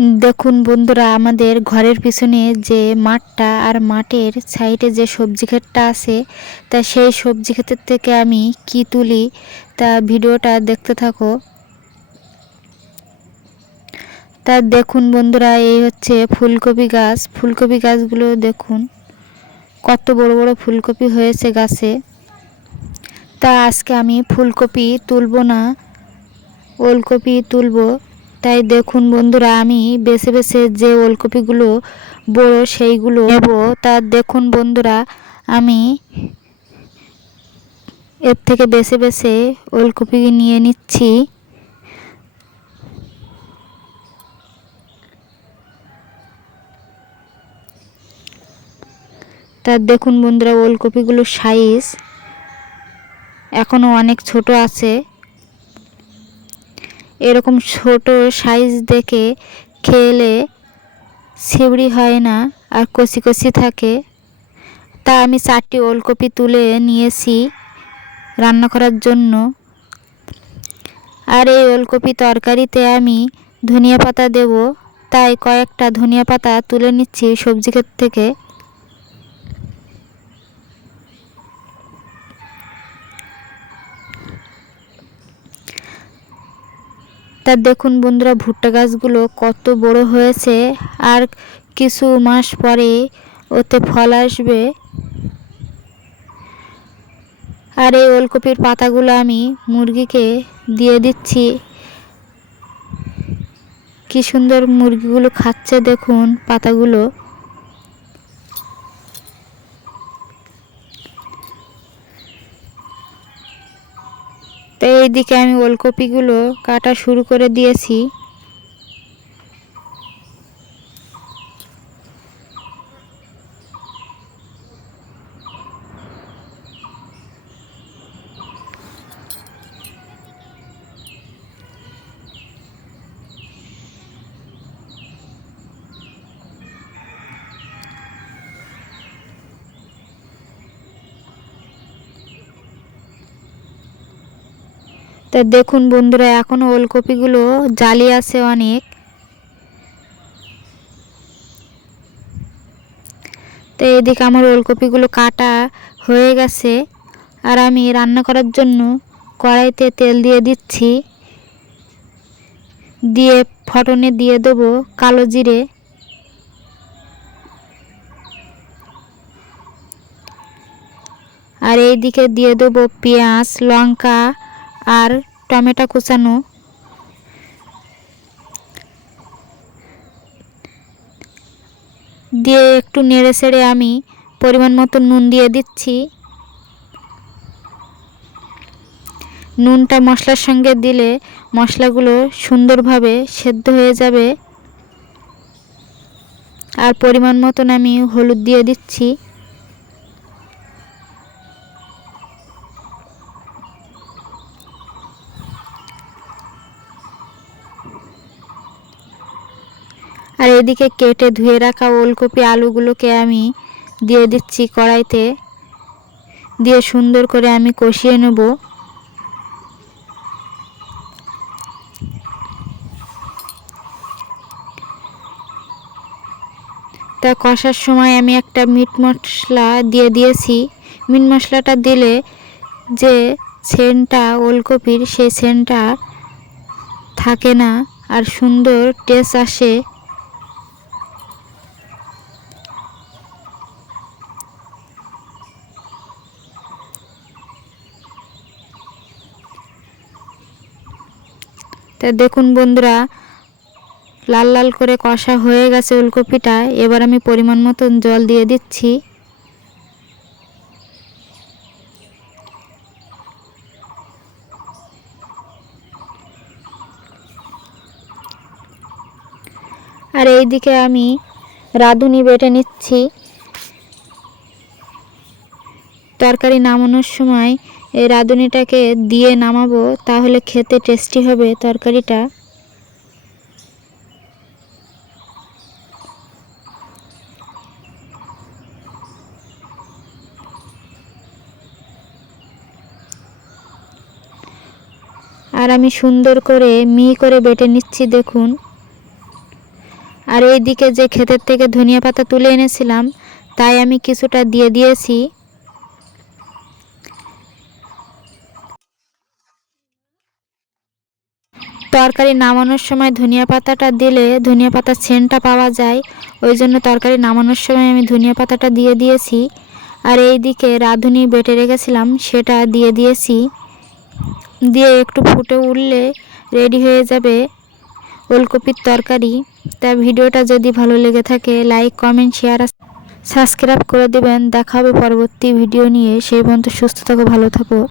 দেখুন বন্ধুরা, আমাদের ঘরের পিছনে যে মাঠটা আর মাঠের সাইডে যে সবজি ক্ষেতটা আছে, তা সেই সবজি ক্ষেতের থেকে আমি কি তুলি, তা ভিডিওটা দেখতে থাকো। তা দেখুন বন্ধুরা, এই হচ্ছে ফুলকপি গাছ। ফুলকপি গাছগুলো দেখুন, কত বড় বড় ফুলকপি হয়েছে গাছে। তা আজকে আমি ফুলকপি তুলবো না, ওলকপি তুলবো। তাই দেখুন বন্ধুরা, আমি বেছে বেছে যে ওলকপিগুলো, বড় সেইগুলো নেব, তা দেখুন বন্ধুরা, আমি এর থেকে বেছে বেছে ওলকপি নিয়ে নিচ্ছি। তা দেখুন বন্ধুরা, ওলকপিগুলোর সাইজ এখনও অনেক ছোট আছে। এরকম ছোট সাইজ দেখে খেলে ছিবড়ি হয় না আর কষি কষি থাকে। তা আমি চারটি ওলকপি তুলে নিয়েছি রান্না করার জন্য। আর এই ওলকপি তরকারিতে আমি ধনিয়া পাতা দেব। তাই কয়েকটা ধনিয়া পাতা তুলে নিচ্ছি সবজি ক্ষেত থেকে। তা দেখুন বন্ধুরা, ভুট্টা গাছগুলো কত বড় হয়েছে আর কিছু মাস পরে ওতে ফল আসবে। আর এই ওলকপির পাতাগুলো আমি মুরগিকে দিয়ে দিচ্ছি। কি সুন্দর মুরগিগুলো খাচ্ছে দেখুন পাতাগুলো। তো এইদিকে আমি ওলকপিগুলো কাটা শুরু করে দিয়েছি। তা দেখুন বন্ধুরা এখনও ওলকপিগুলো জালি আছে অনেক। তো এদিকে আমার ওলকপিগুলো কাটা হয়ে গেছে আর আমি রান্না করার জন্য কড়াইতে তেল দিয়ে দিচ্ছি। দিয়ে ফটনে দিয়ে দেবো কালো জিরে। আর এইদিকে দিয়ে দেবো পেঁয়াজ, লঙ্কা আর টমেটো কুচানো। দিয়ে একটু নেড়ে সেড়ে আমি পরিমাণ মতো নুন দিয়ে দিচ্ছি। নুনটা মশলার সঙ্গে দিলে মশলাগুলো সুন্দরভাবে সেদ্ধ হয়ে যাবে। আর পরিমাণ মতন আমি হলুদ দিয়ে দিচ্ছি। এদিকে কেটে ধুয়ে রাখা ওলকপি আলুগুলোকে আমি দিয়ে দিচ্ছি কড়াইতে। দিয়ে সুন্দর করে আমি কষিয়ে নেব। তা কষার সময় আমি একটা মিট মশলা দিয়ে দিয়েছি। মিট মশলাটা দিলে যে সেন্টটা ওলকপির সেই সেন্টটা থাকে না আর সুন্দর টেস্ট আসে। তা দেখুন বন্ধুরা, লাল লাল করে কষা হয়ে গেছে ওলকপিটা। এবার আমি পরিমাণ মতন জল দিয়ে দিচ্ছি। আর এইদিকে আমি রাঁধুনি বেটে নিচ্ছি। তরকারি নামানোর সময় এই রাঁধুনিটাকে দিয়ে নামাবো, তাহলে খেতে টেস্টি হবে তরকারিটা। আর আমি সুন্দর করে মি করে বেটে নিচ্ছি, দেখুন। আর এইদিকে যে ক্ষেতের থেকে ধনিয়া পাতা তুলে এনেছিলাম, তাই আমি কিছুটা দিয়ে দিয়েছি। তরকারি নামানোর সময় ধনিয়া পাতাটা দিলে ধনিয়া পাতার সেন্টটা পাওয়া যায়। ওই জন্য তরকারি নামানোর সময় আমি ধনিয়া পাতাটা দিয়ে দিয়েছি। আর এই দিকে রাঁধুনি বেটে রেখেছিলাম, সেটা দিয়ে দিয়েছি। দিয়ে একটু ফুটে উঠলে রেডি হয়ে যাবে ওলকপির তরকারি। তা ভিডিওটা যদি ভালো লেগে থাকে, লাইক, কমেন্ট, শেয়ার সাবস্ক্রাইব করে দেবেন। দেখা হবে পরবর্তী ভিডিও নিয়ে। সেই পর্যন্ত সুস্থ থাকো, ভালো থাকো।